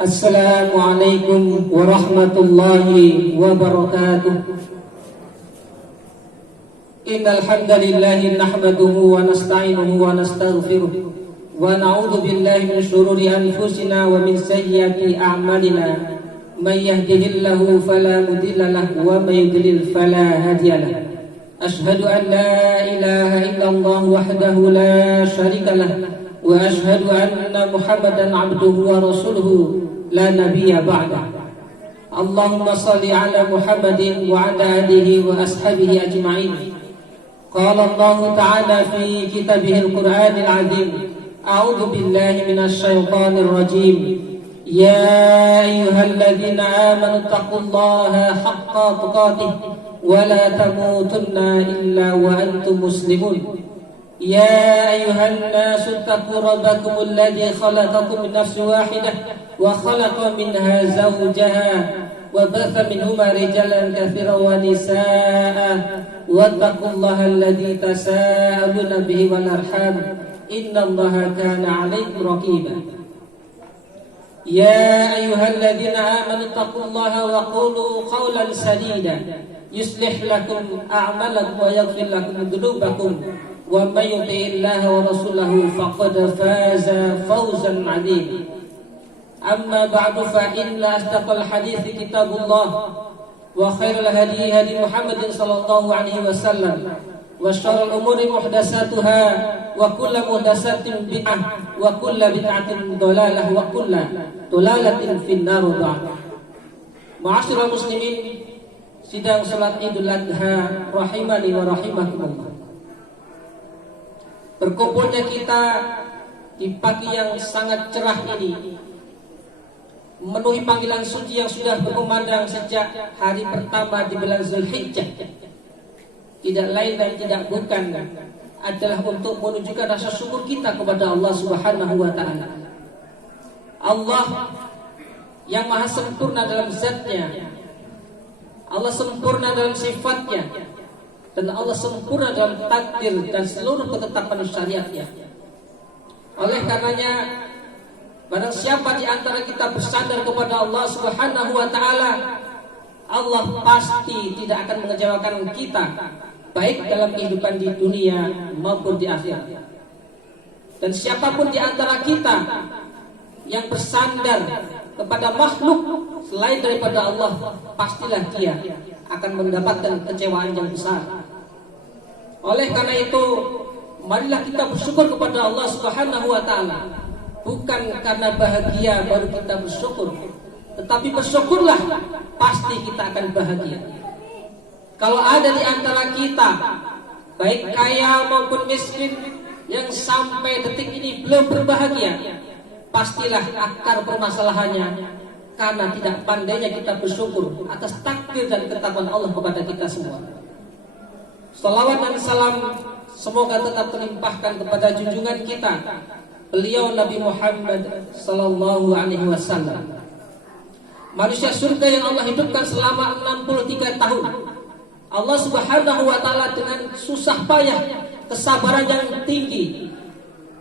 Assalamualaikum warahmatullahi wabarakatuh. Innal hamdalillahi nahmaduhu wa nasta'inuhu wa nastaghfiruh wa na'udzu billahi min shururi anfusina wa min sayyiati a'malina. May yahdihillahu fala mudilla lahu wa may yudlil fala hadiya lahu. Ashhadu an la ilaha illallah wahdahu la syarika lahu wa ashhadu anna Muhammadan 'abduhu wa rasuluhu la nabiyya ba'da. Allahumma shalli ala Muhammadin wa ala alihi wa ashabihi ajma'in. Qala Allah ta'ala fi kitabihil Qur'anil 'azim. A'udzu billahi minasy syaithanir rajim. Ya ayyuhalladzina amanu taqullaha haqqa tuqatih wa la tamutunna illa wa antum muslimun. Ya ayyuhan nasu taqu rabbakumul ladzi khalaqakum min nafsin wahidah wa khalaqa minha zawjaha wa batha minhuma rijalan katsiran wa nisaa wattaqullaha alladzi tasaaluna bihi wal arham innallaha kana 'alaikum raqiba. Ya ayyuhalladzina amanu taqullaha wa qulu qawlan sadida yuslih lakum a'malakum wa yaghfir lakum dhunubakum wa may yuti'illaha wa rasulahu faqad faza fawzan 'azima. Amma ba'du fa inna asdaqal hadithi kitabullah wa khairal hadi hadi Muhammadin sallallahu alaihi wasallam wa syarrul umuri muhdatsatuha wa kullu muhdatsatin bid'ah wa kullu bid'atin dhalalah wa kullu dhalalatin finnar ba'd. Ma'asyiral muslimin, sidang salat Idul Adha rahimani wa rahimakumullah. Berkumpulnya kita di pagi yang sangat cerah ini memenuhi panggilan suci yang sudah berkumandang sejak hari pertama di bulan Zulhijjah, tidak lain dan tidak bukan adalah untuk menunjukkan rasa syukur kita kepada Allah Subhanahu wa ta'ala. Allah yang maha sempurna dalam zatnya, Allah sempurna dalam sifatnya, dan Allah sempurna dalam takdir dan seluruh ketetapan syariatnya. Oleh karenanya, barang siapa di antara kita bersandar kepada Allah Subhanahu wa ta'ala, Allah pasti tidak akan mengecewakan kita, baik dalam kehidupan di dunia maupun di akhirat. Dan siapapun di antara kita yang bersandar kepada makhluk selain daripada Allah, pastilah dia akan mendapatkan kecewaan yang besar. Oleh karena itu, marilah kita bersyukur kepada Allah Subhanahu wa ta'ala. Bukan karena bahagia baru kita bersyukur, tetapi bersyukurlah pasti kita akan bahagia. Kalau ada di antara kita, baik kaya maupun miskin, yang sampai detik ini belum berbahagia, pastilah akar permasalahannya karena tidak pandainya kita bersyukur atas takdir dan ketetapan Allah kepada kita semua. Salawat dan salam semoga tetap terlimpahkan kepada junjungan kita, beliau Nabi Muhammad sallallahu alaihi wasallam, manusia surga yang Allah hidupkan selama 63 tahun. Allah Subhanahu wa ta'ala dengan susah payah, kesabaran yang tinggi,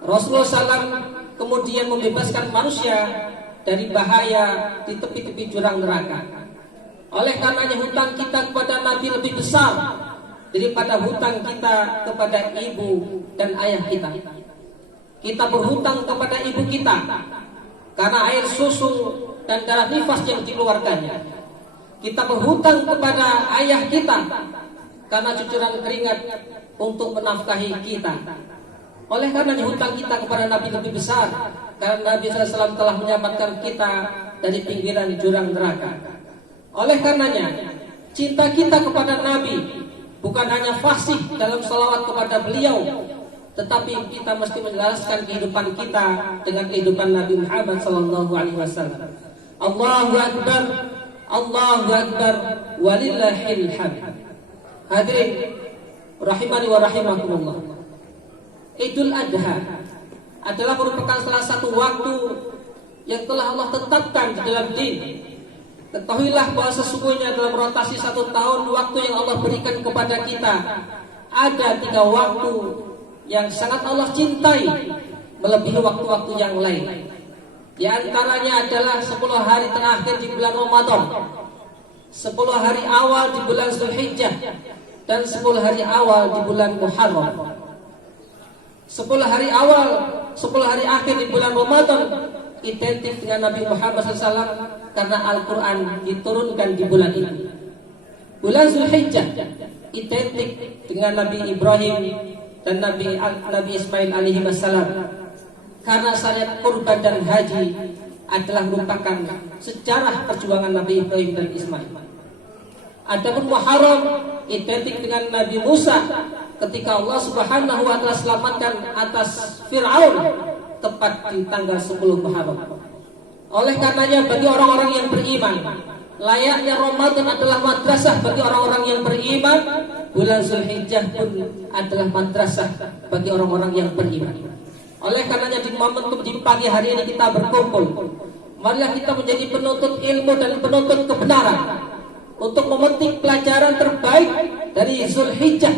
Rasulullah SAW kemudian membebaskan manusia dari bahaya di tepi-tepi jurang neraka. Oleh karenanya hutang kita kepada Nabi lebih besar daripada hutang kita kepada ibu dan ayah kita. Kita berhutang kepada ibu kita karena air susu dan darah nifas yang dikeluarkannya. Kita berhutang kepada ayah kita karena cucuran keringat untuk menafkahi kita. Oleh karena hutang kita kepada Nabi lebih besar karena Nabi SAW telah menyelamatkan kita dari pinggiran jurang neraka. Oleh karenanya cinta kita kepada Nabi bukan hanya fasih dalam salawat kepada beliau, tetapi kita mesti menjelaskan kehidupan kita dengan kehidupan Nabi Muhammad sallallahu alaihi wasallam. Allahu akbar, Allahu akbar, walillahil hamd. Hadirin rahimani wa rahimakumullah. Idul Adha adalah merupakan salah satu waktu yang telah Allah tetapkan di dalam din. Ketahuilah bahwa sesungguhnya dalam rotasi 1 tahun waktu yang Allah berikan kepada kita, ada 3 waktu yang sangat Allah cintai melebihi waktu-waktu yang lain. Di antaranya adalah 10 hari terakhir di bulan Ramadan, 10 hari awal di bulan Zulhijjah, dan 10 hari awal di bulan Muharram. 10 hari awal, 10 hari akhir di bulan Ramadan identik dengan Nabi Muhammad SAW karena Al-Quran diturunkan di bulan ini. Bulan Zulhijjah identik dengan Nabi Ibrahim dan Nabi Ismail alaihi wassalam karena syariat kurban dan haji adalah merupakan sejarah perjuangan Nabi Ibrahim dan Ismail. Adapun Muharram identik dengan Nabi Musa ketika Allah Subhanahu wa taala selamatkan atas Firaun tepat di tanggal 10 Muharram. Oleh karenanya bagi orang-orang yang beriman, layaknya Ramadan adalah madrasah bagi orang-orang yang beriman, bulan Zulhijjah pun adalah madrasah bagi orang-orang yang beriman. Oleh karenanya di momentum di pagi hari ini kita berkumpul, marilah kita menjadi penuntut ilmu dan penuntut kebenaran untuk memetik pelajaran terbaik dari Zulhijjah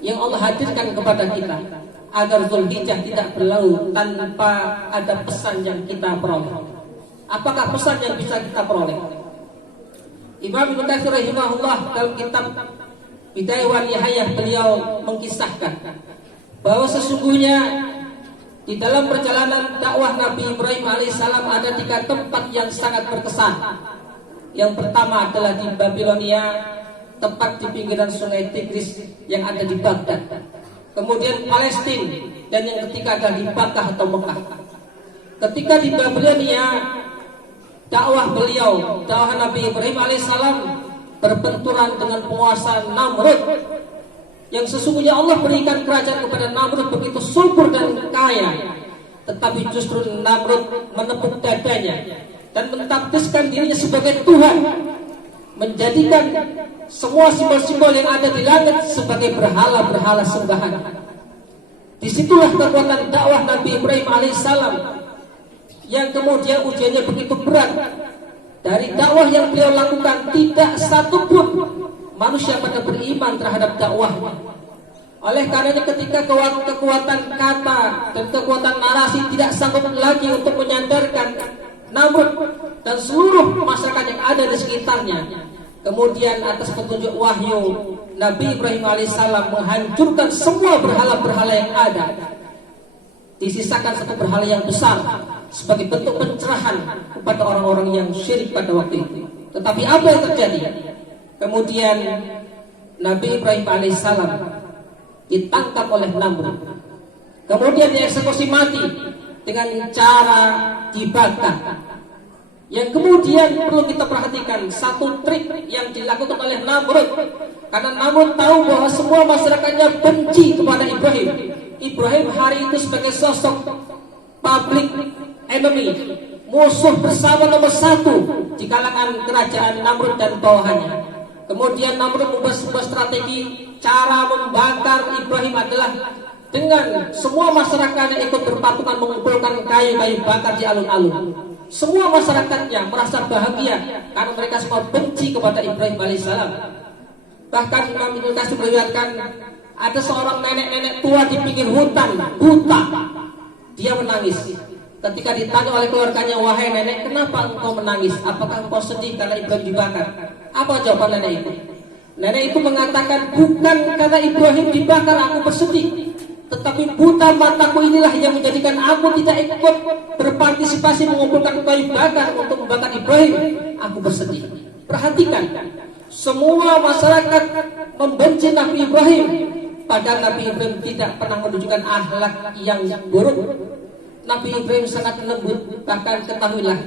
yang Allah hadirkan kepada kita, agar Zulhijjah tidak berlalu tanpa ada pesan yang kita peroleh. Apakah pesan yang bisa kita peroleh? Imam Ibnu Katsir rahimahullah dalam kitab Bidayah wa Nihayah beliau mengisahkan bahwa sesungguhnya di dalam perjalanan dakwah Nabi Ibrahim alaihissalam ada 3 tempat yang sangat berkesan. Yang pertama adalah di Babilonia, tepat di pinggiran sungai Tigris yang ada di Baghdad. Kemudian Palestina, dan yang ketiga adalah di Makkah atau Mekah. Ketika di Babilonia, dakwah beliau, dakwah Nabi Ibrahim alaihissalam berbenturan dengan penguasa Namrud, yang sesungguhnya Allah berikan kerajaan kepada Namrud begitu subur dan kaya, tetapi justru Namrud menepuk dadanya dan mentaktiskan dirinya sebagai Tuhan, menjadikan semua simbol-simbol yang ada di langit sebagai berhala-berhala sembahan. Disitulah kekuatan dakwah Nabi Ibrahim alaihissalam yang kemudian ujiannya begitu berat. Dari dakwah yang beliau lakukan tidak satupun manusia pada beriman terhadap dakwahnya. Oleh karenanya ketika kekuatan kata dan kekuatan narasi tidak sanggup lagi untuk menyadarkan Namrud dan seluruh masyarakat yang ada di sekitarnya, kemudian atas petunjuk wahyu Nabi Ibrahim alaihissalam menghancurkan semua berhala-berhala yang ada. Disisakan satu berhala yang besar sebagai bentuk pencerahan kepada orang-orang yang syirik pada waktu itu. Tetapi apa yang terjadi? Kemudian Nabi Ibrahim alaihissalam ditangkap oleh Namrud, kemudian dieksekusi mati dengan cara dibakar. Yang kemudian perlu kita perhatikan satu trik yang dilakukan oleh Namrud, karena Namrud tahu bahwa semua masyarakatnya benci kepada Ibrahim. Ibrahim hari itu sebagai sosok public enemy, musuh bersama nomor 1 di kalangan kerajaan Namrud dan bawahannya. Kemudian Namrud membuat sebuah strategi. Cara membakar Ibrahim adalah dengan semua masyarakat yang ikut berpatungan mengumpulkan kayu-kayu bakar di alun-alun. Semua masyarakatnya merasa bahagia karena mereka semua benci kepada Ibrahim alaihissalam. Bahkan Imam Ibnu Katsir meriwayatkan ada seorang nenek-nenek tua di pinggir hutan, buta. Dia menangis. Ketika ditanya oleh keluarganya, "Wahai nenek, kenapa engkau menangis? Apakah engkau sedih karena Ibrahim dibakar?" Apa jawaban nenek itu? Nenek itu mengatakan, "Bukan karena Ibrahim dibakar aku bersedih, tetapi buta mataku inilah yang menjadikan aku tidak ikut berpartisipasi mengumpulkan kayu bakar untuk membakar Ibrahim. Aku bersedih." Perhatikan, semua masyarakat membenci Nabi Ibrahim, padahal Nabi Ibrahim tidak pernah menunjukkan akhlak yang buruk. Nabi Ibrahim sangat lembut. Bahkan ketahuilah,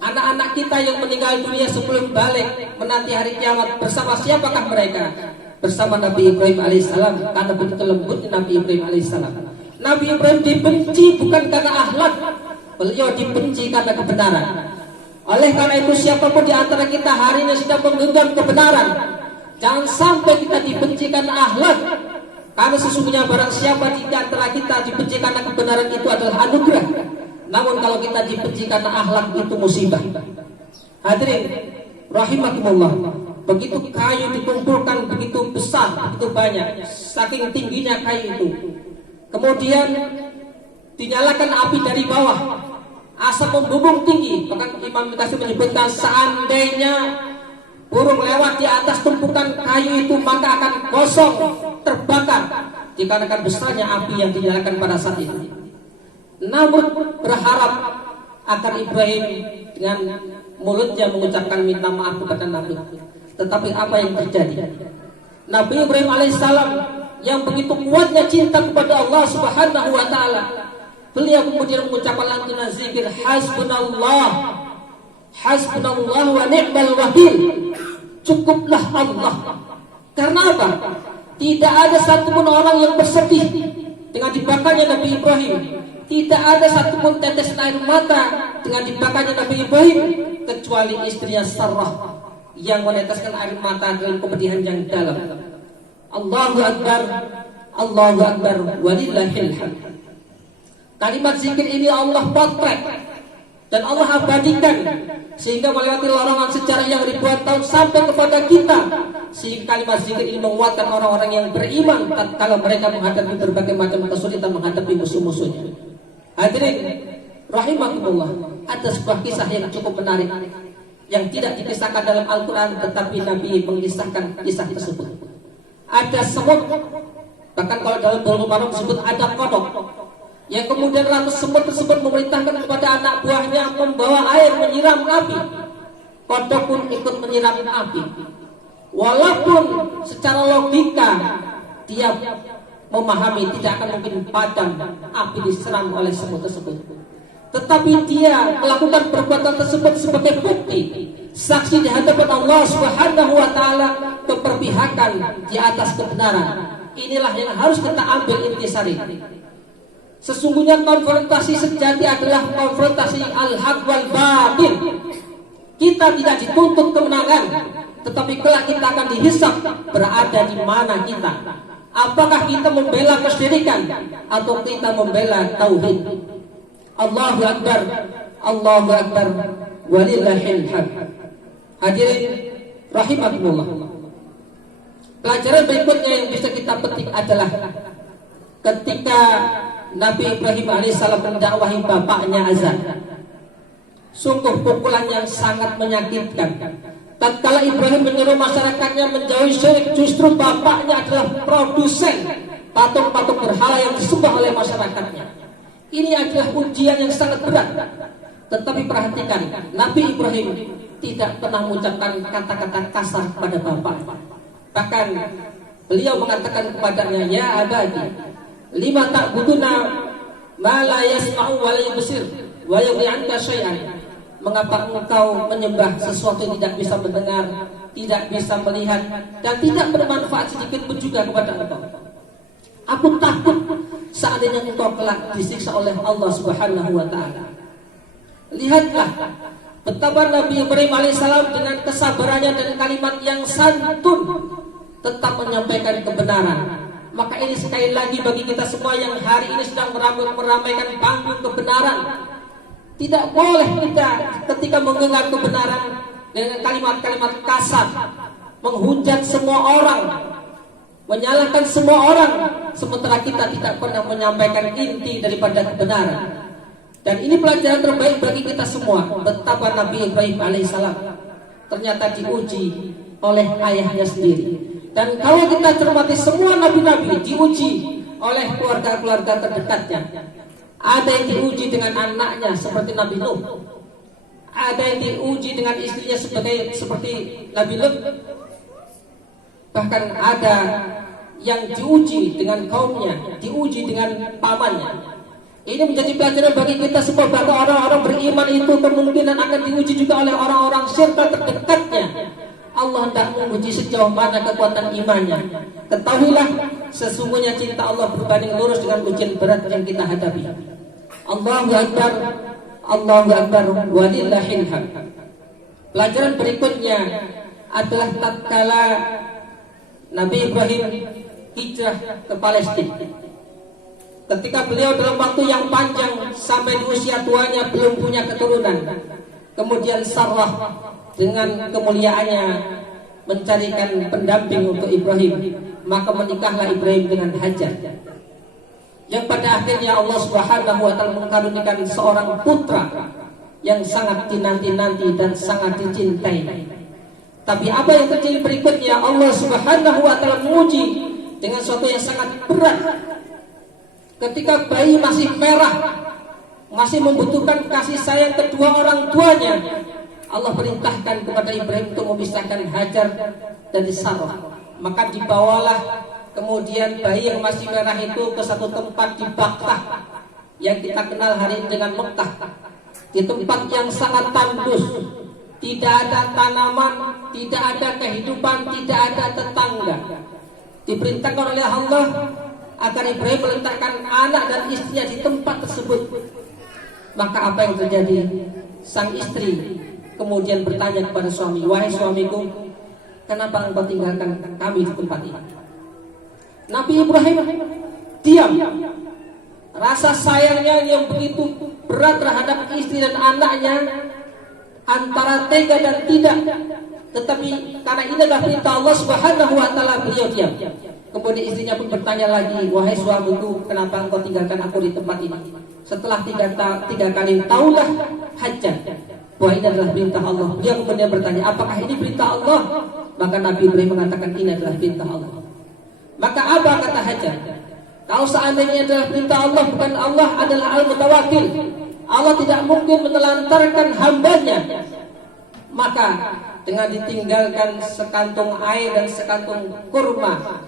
anak-anak kita yang meninggal dunia sebelum balik menanti hari kiamat, bersama siapakah mereka? Bersama Nabi Ibrahim alaihissalam, karena begitu lembutnya Nabi Ibrahim alaihissalam. Nabi Ibrahim dibenci bukan karena akhlak, beliau dibenci karena kebenaran. Oleh karena itu siapapun di antara kita hari ini sedang menggenggam kebenaran, jangan sampai kita dibenci karena akhlak. Karena sesungguhnya barang siapa di antara kita dibenci karena kebenaran itu adalah anugerah. Namun kalau kita dibenci karena akhlak itu musibah. Hadirin rahimakumullah, begitu kayu dikumpulkan begitu besar, begitu banyak, saking tingginya kayu itu. Kemudian dinyalakan api dari bawah. asap membumbung tinggi. Bahkan Imam Ibnu Katsir menyebutkan seandainya burung lewat di atas tumpukan kayu itu maka akan gosong, terbakar dikarenakan besarnya api yang dinyalakan pada saat itu. Namun berharap agar Ibrahim dengan mulutnya mengucapkan minta maaf kepada Nabi. Tetapi apa yang terjadi? Nabi Ibrahim alaihissalam yang begitu kuatnya cinta kepada Allah Subhanahu wa taala, beliau kemudian mengucapkan lantunan zikir hasbunallah, hasbunallah wa ni'mal wakil. Cukuplah Allah. Karena apa? Tidak ada satupun orang yang bersedih dengan dibakarnya Nabi Ibrahim. Tidak ada satupun tetes air mata dengan dibakarnya Nabi Ibrahim kecuali istrinya Sarah yang meneteskan air mata dengan kepedihan yang dalam. Allahu Akbar, Allahu Akbar, walillahil hamd. Kalimat zikir ini Allah potret dan Allah abadikan sehingga melewati larangan sejarah yang ribuan tahun sampai kepada kita, sehingga kalimat zikir ini menguatkan orang-orang yang beriman tatkala mereka menghadapi berbagai macam kesulitan menghadapi musuh-musuhnya. Hadirin rahimakumullah, ada sebuah kisah yang cukup menarik yang tidak dikisahkan dalam Al-Quran, tetapi Nabi mengisahkan kisah tersebut. Ada semut, bahkan kalau dalam Bulughul Maram disebut ada kodok, yang kemudian ratus semut tersebut memerintahkan kepada anak buahnya membawa air menyiram api. Kodok pun ikut menyiram api. Walaupun secara logika dia memahami tidak akan mungkin padam api diseram oleh semut tersebut, tetapi dia melakukan perbuatan tersebut sebagai bukti, saksi di hadapan Allah Subhanahu wa taala keberpihakan di atas kebenaran. Inilah yang harus kita ambil intisari. Sesungguhnya konfrontasi sejati adalah konfrontasi al-haq wal batil. Kita tidak dituntut kemenangan, tetapi kelak kita akan dihisab berada di mana kita. Apakah kita membela kesyirikan atau kita membela tauhid? Allahu Akbar, Allahu Akbar, walillahil hamd. Hadirin rahimakumullah. Pelajaran berikutnya yang bisa kita petik adalah ketika Nabi Ibrahim alaihissalam mendakwahi bapaknya Azar. Sungguh pukulan yang sangat menyakitkan. Tatkala Ibrahim menyuruh masyarakatnya menjauhi syirik, justru bapaknya adalah produsen patung-patung berhala yang disembah oleh masyarakatnya. Ini adalah ujian yang sangat berat. Tetapi perhatikan, Nabi Ibrahim tidak pernah mengucapkan kata-kata kasar kepada bapaknya. Bahkan beliau mengatakan kepadanya, ya abadi, lima ta'buduna ma la yasma'u wa la yubsir wa yughni 'anka syai'an. Mengapa engkau menyembah sesuatu yang tidak bisa mendengar, tidak bisa melihat, dan tidak bermanfaat sedikit pun juga kepada engkau? Aku takut seandainya engkau kelak disiksa oleh Allah Subhanahu wa taala. Lihatlah betapa Nabi Ibrahim alaihissalam dengan kesabarannya dan kalimat yang santun tetap menyampaikan kebenaran. Maka ini sekali lagi bagi kita semua yang hari ini sedang meramaikan panggung kebenaran, tidak boleh kita ketika mendengar kebenaran dengan kalimat-kalimat kasar, menghujat semua orang, menyalahkan semua orang, sementara kita tidak pernah menyampaikan inti daripada kebenaran. Dan ini pelajaran terbaik bagi kita semua, betapa Nabi Ibrahim alaihissalam ternyata diuji oleh ayahnya sendiri. Dan kalau kita cermati semua nabi-nabi diuji oleh keluarga-keluarga terdekatnya. Ada yang diuji dengan anaknya seperti Nabi Nuh, ada yang diuji dengan istrinya seperti Nabi Lut, bahkan ada yang diuji dengan kaumnya, diuji dengan pamannya. Ini menjadi pelajaran bagi kita semua bahwa orang-orang beriman itu kemungkinan akan diuji juga oleh orang-orang circle terdekatnya. Allah tidak menguji sejauh mana kekuatan imannya. Ketahuilah, sesungguhnya cinta Allah berbanding lurus dengan ujian berat yang kita hadapi. Allahu Akbar, Allahu Akbar, walillahil hamd. Pelajaran berikutnya adalah tatkala Nabi Ibrahim hijrah ke Palestina. Ketika beliau dalam waktu yang panjang sampai di usia tuanya belum punya keturunan, kemudian Sarah dengan kemuliaannya mencarikan pendamping untuk Ibrahim, maka menikahlah Ibrahim dengan Hajar. yang pada akhirnya Allah Subhanahu wa taala mengkaruniakan seorang putra yang sangat dinanti-nanti dan sangat dicintai. Tapi apa yang terjadi berikutnya? Allah Subhanahu wa taala menguji dengan sesuatu yang sangat berat. Ketika bayi masih merah, masih membutuhkan kasih sayang kedua orang tuanya, Allah perintahkan kepada Ibrahim untuk memisahkan Hajar dari Sarah. Maka dibawalah kemudian bayi yang masih merah itu ke satu tempat di Baktah yang kita kenal hari ini dengan Mekah. Di tempat yang sangat tandus, tidak ada tanaman, tidak ada kehidupan, tidak ada tetangga. Diperintahkan oleh Allah agar Ibrahim meletakkan anak dan istrinya di tempat tersebut. Maka apa yang terjadi? Sang istri kemudian bertanya kepada suami, "Wahai suamiku, kenapa engkau tinggalkan kami di tempat ini?" Nabi Ibrahim diam. Rasa sayangnya yang begitu berat terhadap istri dan anaknya, antara tega dan tidak. Tetapi karena ini adalah perintah Allah Subhanahu wa taala, beliau diam. Kemudian istrinya pun bertanya lagi, "Wahai suamiku, kenapa engkau tinggalkan aku di tempat ini?" Setelah tiga kali taulah Hajar bahwa ini adalah perintah Allah, dia kemudian bertanya, "Apakah ini perintah Allah?" Maka Nabi Ibrahim mengatakan, "Ini adalah perintah Allah." Maka apa kata Hajar? Kalau seandainya adalah perintah Allah, bukan Allah adalah Al-Mutawakkil, Allah tidak mungkin menelantarkan hambanya. Maka dengan ditinggalkan sekantung air dan sekantung kurma,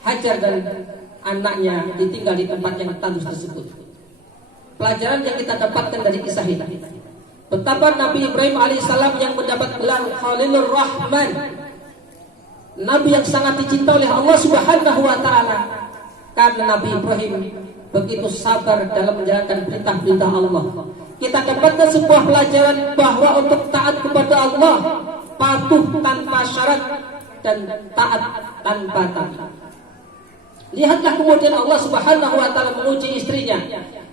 Hajar dan anaknya ditinggal di tempat yang tandus tersebut. Pelajaran yang kita dapatkan dari kisah ini, betapa Nabi Ibrahim alaihissalam yang mendapat gelar Khalilur Rahman, Nabi yang sangat dicintai oleh Allah Subhanahu wa taala, karena Nabi Ibrahim begitu sabar dalam menjalankan perintah-perintah Allah. Kita dapatkan sebuah pelajaran bahwa untuk taat kepada Allah, patuh tanpa syarat dan taat tanpa tapi. Lihatlah kemudian Allah Subhanahu wa taala menguji istrinya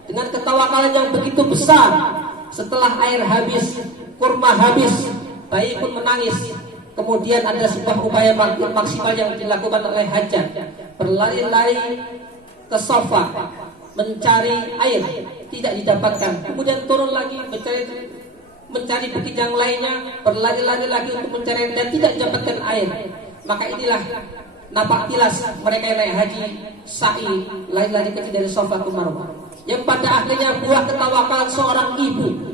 dengan ketawakalan yang begitu besar. Setelah air habis, kurma habis, bayi pun menangis. Kemudian ada sebuah upaya maksimal yang dilakukan oleh Hajar, berlari-lari ke sofa mencari air, tidak didapatkan. Kemudian turun lagi mencari bukit yang lainnya, berlari-lari lagi untuk mencari dan tidak didapatkan air. Maka inilah napak tilas mereka yang naik haji, sa'i, lari-lari kecil dari sofa ke Marwah, yang pada akhirnya buah ketawakalan seorang ibu.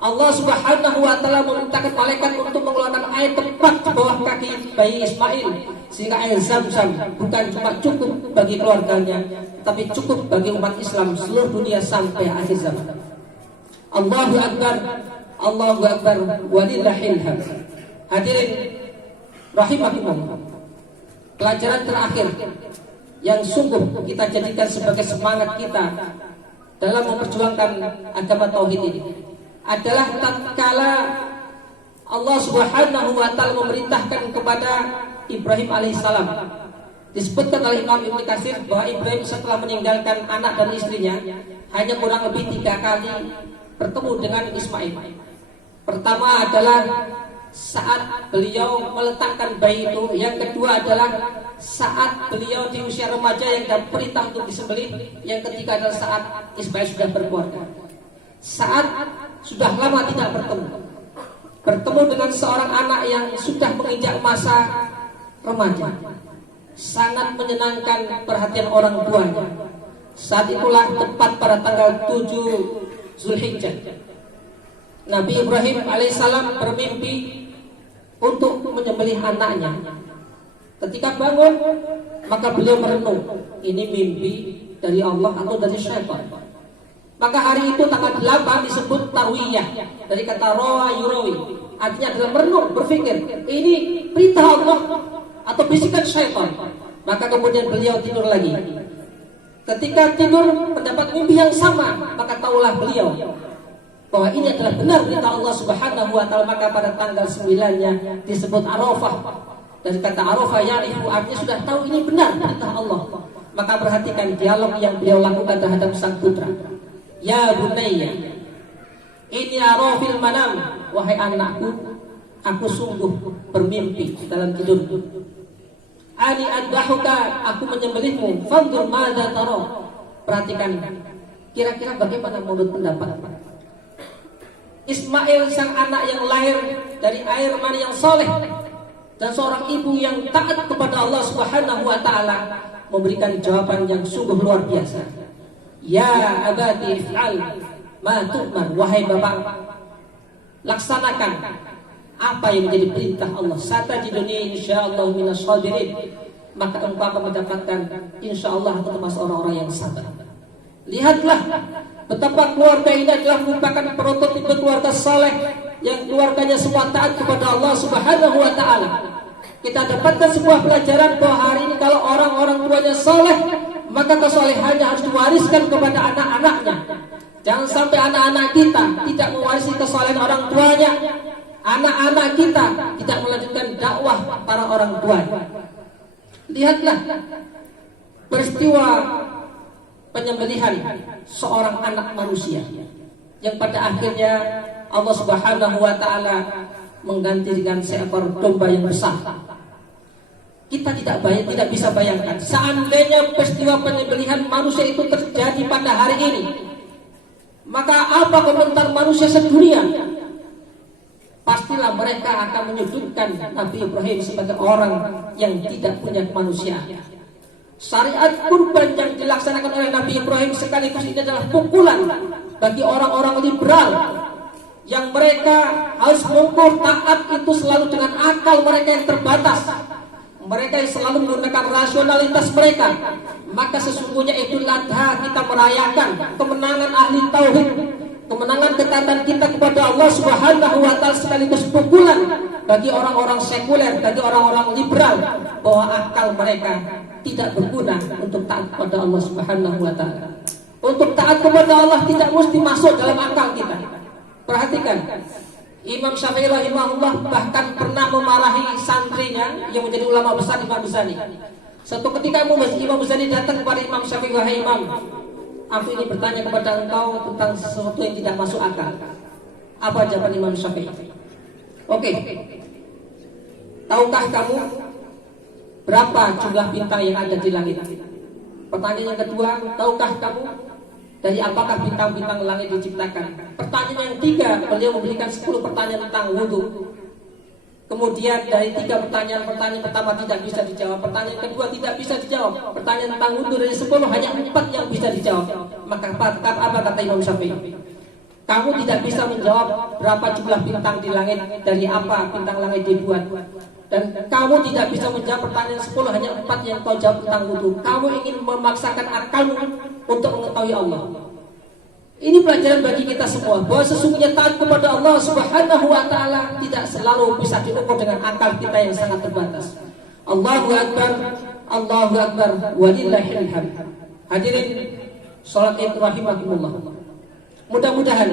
Allah Subhanahu wa taala memerintahkan malaikat untuk mengeluarkan air tepat di bawah kaki bayi Ismail, sehingga air Zam-Zam bukan cuma cukup bagi keluarganya, tapi cukup bagi umat Islam seluruh dunia sampai akhir zaman. Allahu Akbar, Allahu Akbar, walillahil hamd. Hadirin rahimakumullah. Pelajaran terakhir yang sungguh kita jadikan sebagai semangat kita dalam memperjuangkan agama tauhid ini adalah tatkala Allah Subhanahu wa taala memerintahkan kepada Ibrahim alaihissalam. Disebutkan oleh Imam Ibnu Katsir bahwa Ibrahim setelah meninggalkan anak dan istrinya hanya kurang lebih 3 kali bertemu dengan Ismail. Pertama adalah saat beliau meletakkan bayi itu, yang kedua adalah saat beliau di usia remaja yang dapat perintah untuk disembelih, yang ketiga adalah saat Ismail sudah berkeluarga. Saat sudah lama tidak bertemu dengan seorang anak yang sudah menginjak masa remaja, sangat menyenangkan perhatian orang tuanya. Saat itulah tepat pada tanggal 7 Zulhijjah, Nabi Ibrahim alaihissalam bermimpi untuk menyembelih anaknya. Ketika bangun, maka beliau merenung, ini mimpi dari Allah atau dari syaitan. Maka hari itu tanggal 8 disebut tarwiyah, dari kata rawa yurawi, artinya adalah merenung, berpikir ini perintah Allah atau bisikan syaitan. Maka kemudian beliau tidur lagi. Ketika tidur mendapat mimpi yang sama, maka tahulah beliau bahwa ini adalah benar perintah Allah Subhanahu wa taala. Maka pada tanggal 9-nya disebut Arafah, dari kata Arafah ya'rifu, artinya sudah tahu ini benar perintah Allah. Maka perhatikan dialog yang beliau lakukan terhadap sang putra. Ya bunayya, ini arafil manam, wahai anakku, aku sungguh bermimpi dalam tidurku. Ani adbahuka, aku menyembelihmu. Fanzur madza tara, Perhatikan, kira-kira bagaimana menurut pendapat Ismail, sang anak yang lahir dari air mani yang soleh dan seorang ibu yang taat kepada Allah Subhanahu wa Ta'ala, memberikan jawaban yang sungguh luar biasa. Ya abati if'al ma tu'mar, wahai bapak, laksanakan apa yang menjadi perintah Allah. Satajiduni insyaallah minas sabirin, maka engkau akan mendapatkan insyaallah atau termasuk orang-orang yang sabar. Lihatlah betapa keluarga ini adalah merupakan prototipe keluarga saleh yang keluarganya semua taat kepada Allah Subhanahu wa Ta'ala. Kita dapatkan sebuah pelajaran bahwa hari ini kalau orang-orang tuanya saleh, maka kesolehannya harus diwariskan kepada anak-anaknya. Jangan sampai anak-anak kita tidak mewarisi kesolehan orang tuanya, anak-anak kita tidak melanjutkan dakwah para orang tua. Lihatlah peristiwa penyembelihan seorang anak manusia yang pada akhirnya Allah Subhanahu wa Ta'ala mengganti dengan seekor domba yang besar. Kita tidak bisa bayangkan seandainya peristiwa penyembelihan manusia itu terjadi pada hari ini, maka apa komentar manusia sedunia? Pastilah mereka akan menyudutkan Nabi Ibrahim sebagai orang yang tidak punya kemanusiaan. Syariat kurban yang dilaksanakan oleh Nabi Ibrahim sekaligus ini adalah pukulan bagi orang-orang liberal yang mereka harus mengukur taat itu selalu dengan akal mereka yang terbatas. Mereka yang selalu menggunakan rasionalitas mereka. Maka sesungguhnya itulah kita merayakan kemenangan ahli tauhid, kemenangan ketaatan kita kepada Allah Subhanahu wa Ta'ala, sekaligus pukulan bagi orang-orang sekuler, bagi orang-orang liberal, bahwa akal mereka tidak berguna untuk taat kepada Allah Subhanahu wa Ta'ala. Untuk taat kepada Allah tidak mesti masuk dalam akal kita. Perhatikan, Imam Syafi'i rahimahullah bahkan pernah memarahi santrinya yang menjadi ulama besar, Imam Ghazali. Satu ketika Imam Ghazali datang kepada Imam Syafi'i, wahai Imam, aku ini bertanya kepada engkau tentang sesuatu yang tidak masuk akal. Apa jawaban Imam Syafi'i? Oke. Tahukah kamu berapa jumlah bintang yang ada di langit? Pertanyaan yang kedua, tahukah kamu dari apakah bintang-bintang langit diciptakan? Pertanyaan yang tiga, beliau memberikan 10 pertanyaan tentang wudhu. Kemudian dari 3 pertanyaan pertama tidak bisa dijawab, pertanyaan kedua tidak bisa dijawab, pertanyaan tentang wudhu dari 10 hanya 4 yang bisa dijawab. Maka apa kata Imam Syafi'i? Kamu tidak bisa menjawab berapa jumlah bintang di langit, dari apa bintang langit dibuat, dan kamu tidak bisa menjawab pertanyaan 10, hanya 4 yang kau jawab tentang wudhu. Kamu ingin memaksakan akalmu untuk mengetahui Allah. Ini pelajaran bagi kita semua, bahwa sesungguhnya taat kepada Allah Subhanahu wa Ta'ala tidak selalu bisa diukur dengan akal kita yang sangat terbatas. Allahu Akbar, Allahu Akbar, walillahil hamd. Hadirin salat Id rahimakumullah. Mudah-mudahan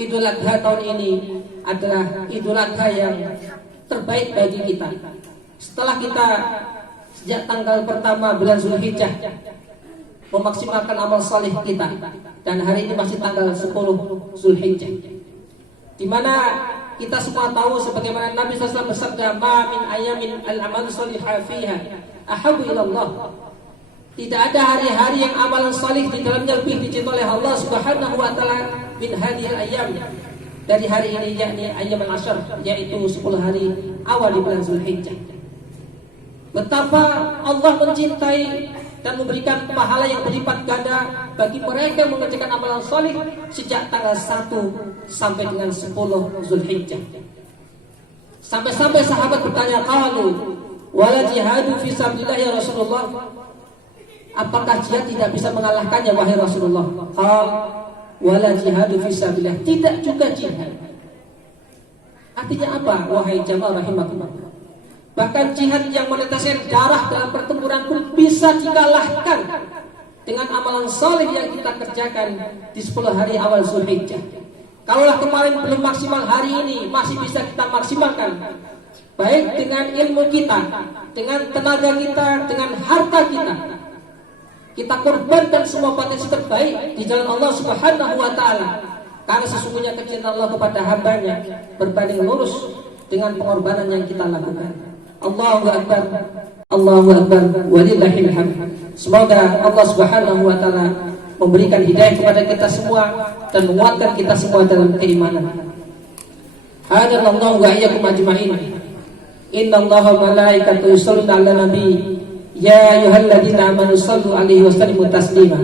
Idul Adha tahun ini adalah Idul Adha yang terbaik bagi kita. Setelah kita sejak tanggal pertama bulan Zulhijjah memaksimalkan amal saleh kita, dan hari ini masih tanggal 10 Zulhijjah, di mana kita semua tahu sebagaimana Nabi SAW bersabda, "Ma min ayamin al-amal salihah fiha ahabbu ila Allah." Tidak ada hari-hari yang amalan salih di dalamnya lebih dicintai oleh Allah Subhanahu wa Ta'ala min hadhil ayyam, dari hari ini, yakni ayyam al-ashr, yaitu 10 hari awal di bulan Zulhijjah. Betapa Allah mencintai dan memberikan pahala yang berlipat ganda bagi mereka yang mengerjakan amalan salih sejak tanggal 1 sampai dengan 10 Zulhijjah. Sampai-sampai sahabat bertanya, qalu wala jihadu fi sabilillah ya Rasulullah, apakah jihad tidak bisa mengalahkannya wahai Rasulullah? Qal wala jihadu fi sabilillah, tidak juga jihad. Artinya apa wahai jamaah rahimakumullah? Bahkan jihad yang meneteskan darah dalam pertempuran pun bisa dikalahkan dengan amalan saleh yang kita kerjakan di 10 hari awal Zulhijjah. Kalaulah kemarin belum maksimal, hari ini masih bisa kita maksimalkan, baik dengan ilmu kita, dengan tenaga kita, dengan harta kita. Kita korbankan semua potensi terbaik di jalan Allah Subhanahu wa Ta'ala, karena sesungguhnya kecintaan Allah kepada hambanya berbanding lurus dengan pengorbanan yang kita lakukan. Allahu Akbar, Allahu Akbar, walillahil hamd. Semoga Allah Subhanahu wa Ta'ala memberikan hidayah kepada kita semua dan menguatkan kita semua dalam keimanan. Hadanallahu wa iyyakum ajma'in. Innallaha wa malaikatahu yusholluna 'alan nabi. Ya ayyuhalladzina amanu shallu 'alaihi wa sallimu taslima.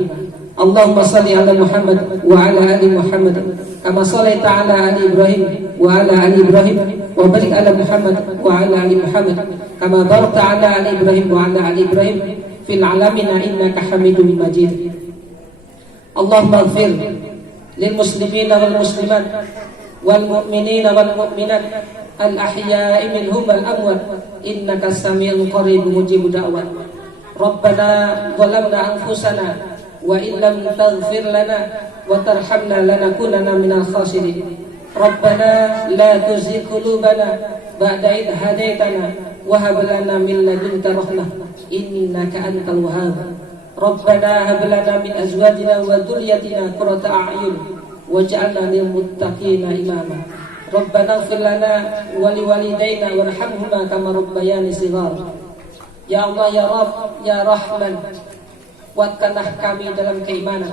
Allahumma shalli 'ala Muhammad wa 'ala ali Muhammad kama shallaita 'ala ali Ibrahim wa 'ala ali Ibrahim wa barik 'ala Muhammad wa 'ala ali Muhammad kama barakta 'ala ali Ibrahim wa 'ala ali Ibrahim fil 'alamin innaka Hamidum Majid. Allahumma ighfir lil muslimina wal muslimat wal mu'minina wal mu'minat al ahya'i minhum wal amwat innaka sami'un qaribun mujibud da'wat. Rabbana zalamna anfusana wa in lam taghfir lana wa tarhamna lanakunanna minal khasirin. Rabbana la tuzigh qulubana ba'da idh hadaitana wa hab lana min ladunka rahmah innaka antal wahhab. Rabbana hab lana min azwajina wa dhurriyyatina qurrata a'yun waj'alna lil muttaqina imama. Rabbana ighfir lana wa liwalidayna warhamhuma kama rabbayani shighara. Ya Allah, ya Rabb, ya Rahman, kuatkanlah kami dalam keimanan.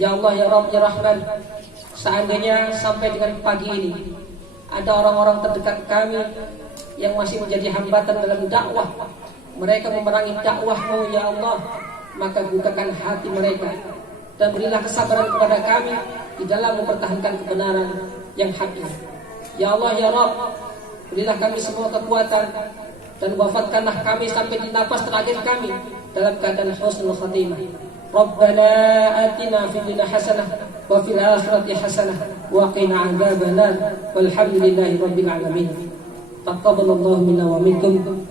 Ya Allah, ya Rabb, ya Rahman, seandainya sampai dengan pagi ini ada orang-orang terdekat kami yang masih menjadi hambatan dalam dakwah, mereka memerangi dakwah-Mu ya Allah, maka bukakan hati mereka dan berilah kesabaran kepada kami di dalam mempertahankan kebenaran yang hak ini. Ya Allah, ya Rabb, berilah kami semua kekuatan dan wafatkanlah kami sampai di nafas terakhir kami dalam keadaan husnul khatimah. Rabbana atina fid dunya hasanah wa fil akhirati hasanah wa qina adzabannar walhamdulillahi rabbil alamin. Taqabbalallahu minna wa minkum.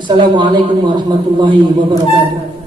Assalamualaikum warahmatullahi wabarakatuh.